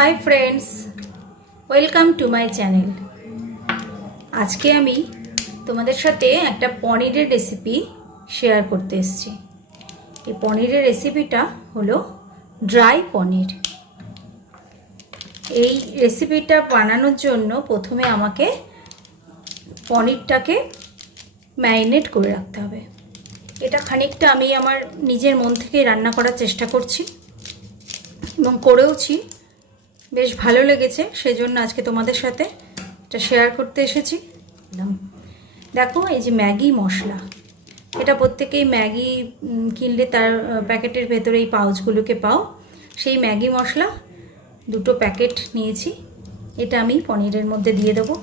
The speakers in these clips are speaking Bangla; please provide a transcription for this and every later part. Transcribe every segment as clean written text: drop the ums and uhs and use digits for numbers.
Hi friends, welcome to my channel. আজকে আমি তোমাদের সাথে একটা পনিরের রেসিপি শেয়ার করতে এসেছি। এই পনিরের রেসিপিটা হলো ড্রাই পনির। এই রেসিপিটা বানানোর জন্য প্রথমে আমাকে পনিরটাকে ম্যারিনেট করে রাখতে হবে। এটা খানিকটা আমি আমার নিজের মন থেকেই রান্না করার চেষ্টা করছি এবং করেওছি, বেশ ভালো লেগেছে, সেজন্য আজকে তোমাদের সাথে এটা শেয়ার করতে এসেছি। দেখো, এই যে ম্যাগি মশলা, এটা প্রত্যেকেই ম্যাগি কিনলে তার প্যাকেটের ভেতরে এই পাউচগুলোকে পাও। সেই ম্যাগি মশলা 2 প্যাকেট নিয়েছি। এটা আমি পনিরের মধ্যে দিয়ে দেবো।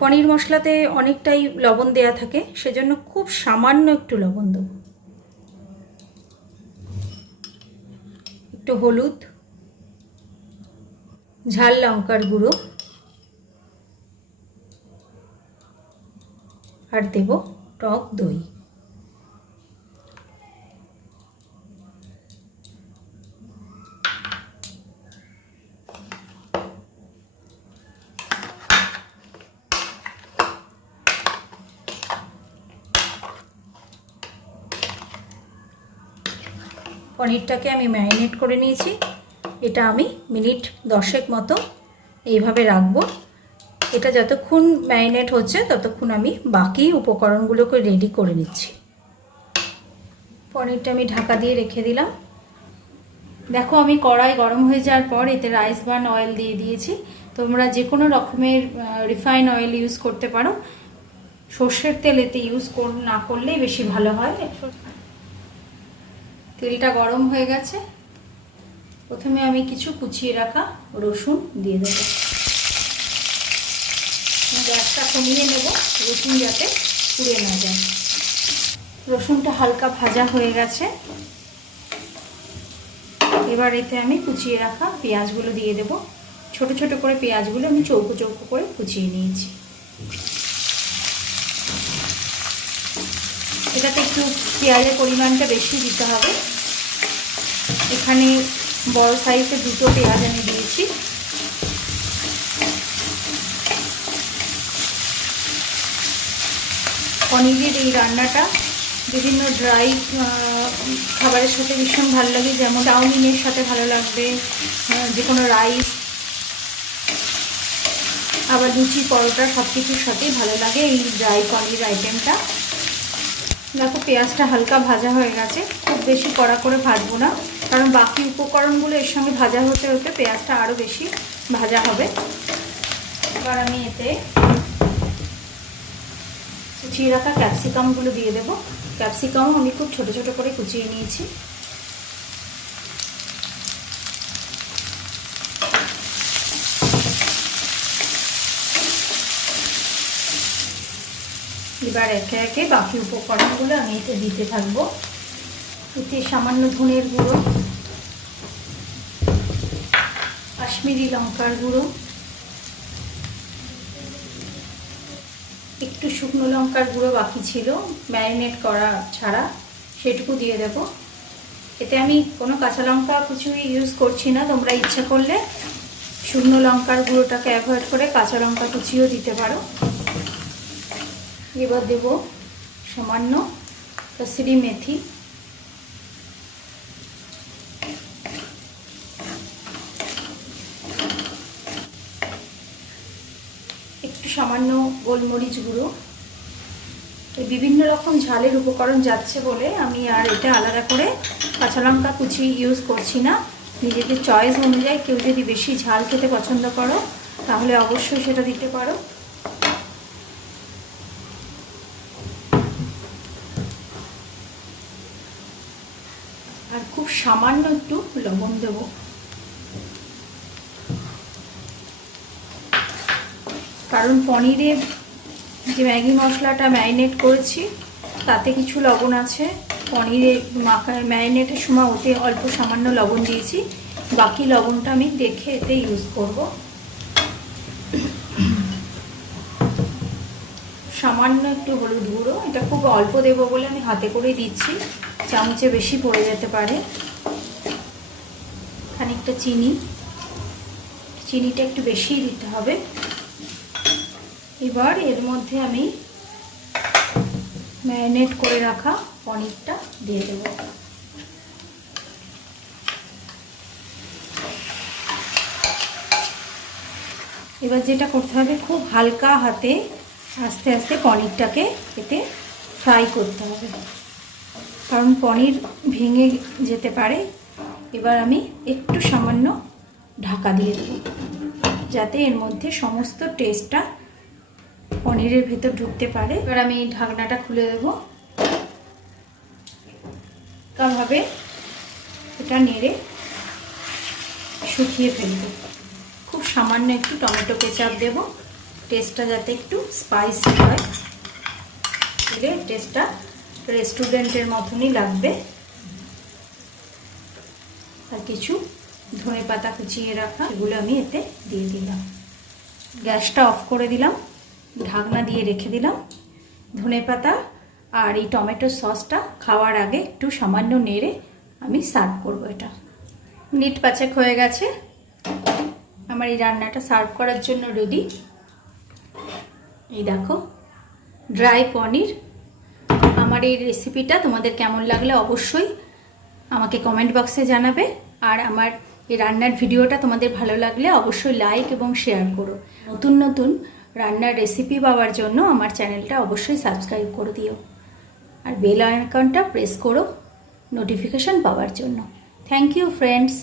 পনির মশলাতে অনেকটাই লবণ দেয়া থাকে, সেজন্য খুব সামান্য একটু লবণ দেবো। একটু হলুদ, ঝাল লঙ্কার গুঁড়ো, আর দেব টক দই। পনিরটাকে আমি ম্যারিনেট করে নিয়েছি। এটা আমি মিনিট 10 মতো এইভাবে রাখবো। এটা যতক্ষণ ম্যারিনেট হচ্ছে ততক্ষণ আমি বাকি উপকরণগুলোকে রেডি করে নিচ্ছি। পনিরটা আমি ঢাকা দিয়ে রেখে দিলাম। দেখো, আমি কড়াই গরম হয়ে যাওয়ার পর এতে রাইস ব্রান অয়েল দিয়ে দিয়েছি। তোমরা যে কোনো রকমের রিফাইন অয়েল ইউজ করতে পারো, সর্ষের তেল এতে ইউজ না করলেই বেশি ভালো হয়। তেলটা গরম হয়ে গেছে। প্রথমে আমি কিছু কুচিয়ে রাখা রসুন দিয়ে দেব। গ্যাসটা কমিয়ে নেব, রসুন যাতে পুড়ে না যায়। রসুনটা হালকা ভাজা হয়ে গেছে। এবার এতে আমি কুচিয়ে রাখা পেঁয়াজগুলো দিয়ে দেব। ছোট ছোট করে পেঁয়াজগুলো আমি চৌকো চৌকো করে কুচিয়ে নিয়েছি। এটাতে একটু পেঁয়াজের পরিমাণটা বেশি দিতে হবে। এখানে বড় সাইজের 2 পেঁয়াজ আমি দিয়েছি। পনিরের এই রান্নাটা বিভিন্ন ড্রাই খাবারের সাথে ভীষণ ভালো লাগে, যেমন চাউমিনের সাথে ভালো লাগবে, যে কোনো রাইস, আবার লুচি, পরোটা, সব কিছুর সাথেই ভালো লাগে এই ড্রাই পনির আইটেমটা। দেখো, পেঁয়াজটা হালকা ভাজা হয়ে গেছে। খুব বেশি কড়া করে ভাজবো না, কারণ বাকি উপকরণগুলো এর সঙ্গে ভাজা হতে হতে পেঁয়াজটা আরও বেশি ভাজা হবে। এবার আমি এতে কুচিয়ে রাখা ক্যাপসিকামগুলো দিয়ে দেবো। ক্যাপসিকামও আমি খুব ছোট ছোট করে কুচিয়ে নিয়েছি। এবার একে একে বাকি উপকরণগুলো আমি এতে দিতে থাকবো। এতে সামান্য ধনের গুঁড়ো, কাশ্মীরি লঙ্কার গুঁড়ো, একটু শুকনো লঙ্কার গুঁড়ো বাকি ছিল ম্যারিনেট করা ছাড়া, সেটুকু দিয়ে দেব। এতে আমি কোনো কাঁচা লঙ্কা কিছুই ইউজ করছি না। তোমরা ইচ্ছা করলে শুকনো লঙ্কার গুঁড়োটাকে অ্যাভয়েড করে কাঁচা লঙ্কা কুচিও দিতে পারো। এবার দেব সামান্য কসুরি মেথি, একটু সামান্য গোলমরিচ গুঁড়ো। এই বিভিন্ন রকম ঝালের উপকরণ যাচ্ছে বলে আমি আর এটা আলাদা করে কাঁচা লঙ্কা কুচি ইউজ করছি না। নিজেদের চয়েস অনুযায়ী কেউ যদি বেশি ঝাল খেতে পছন্দ করো তাহলে অবশ্যই সেটা দিতে পারো। আর খুব সামান্য একটু লবণ দেব। কারণ পনিরে যে ম্যাগি মশলাটা ম্যারিনেট করেছি তাতে কিছু লবণ আছে। পনিরে ম্যারিনেটের সময় ওতে অল্প সামান্য লবণ দিয়েছি, বাকি লবণটা আমি দেখে এতে ইউজ করব। সামান্য একটু হলুদ গুঁড়ো, এটা খুব অল্প দেবো বলে আমি হাতে করেই দিচ্ছি, চামচে বেশি পড়ে যেতে পারে। খানিকটা চিনি, চিনিটা একটু বেশিই দিতে হবে। এবার এর মধ্যে আমি ম্যারিনেট করে রাখা পনিরটা দিয়ে দেবো। এবার যেটা করতে হবে, খুব হালকা হাতে আস্তে আস্তে পনিরটাকে এতে ফ্রাই করতে হবে, কারণ পনির ভেঙে যেতে পারে। এবার আমি একটু সামান্য ঢাকা দিয়ে দেবো, যাতে এর মধ্যে সমস্ত টেস্টটা পনিরের ভেতর ঢুকতে পারে। এবার আমি ঢাকনাটা খুলে দেবো, ভাবে এটা নেড়ে শুকিয়ে ফেলবো। খুব সামান্য একটু টমেটো কেচাপ দেব, টেস্টটা যাতে একটু স্পাইসি হয়, দিলে টেস্টটা রেস্টুরেন্টের মতনই লাগবে। আর কিছু ধনেপাতা কুচিয়ে রাখা, এগুলো আমি এতে দিয়ে দিলাম। গ্যাসটা অফ করে দিলাম, ঢাকনা দিয়ে রেখে দিলাম। ধনেপাতা আর এই টমেটো সসটা খাওয়ার আগে একটু সামান্য নেড়ে আমি সার্ভ করব। এটা মিনিট 5 হয়ে গেছে, আমার এই রান্নাটা সার্ভ করার জন্য রেডি। এই দেখো ড্রাই পনির। আমার এই রেসিপিটা তোমাদের কেমন লাগলে অবশ্যই আমাকে কমেন্ট বক্সে জানাবে। আর আমার এই রান্নার ভিডিওটা তোমাদের ভালো লাগলে অবশ্যই লাইক এবং শেয়ার করো। নতুন নতুন রান্নার রেসিপি পাওয়ার জন্য আমার চ্যানেলটা অবশ্যই সাবস্ক্রাইব করে দিও, আর বেল আইকনটা প্রেস করো নোটিফিকেশন পাওয়ার জন্য। Thank you friends.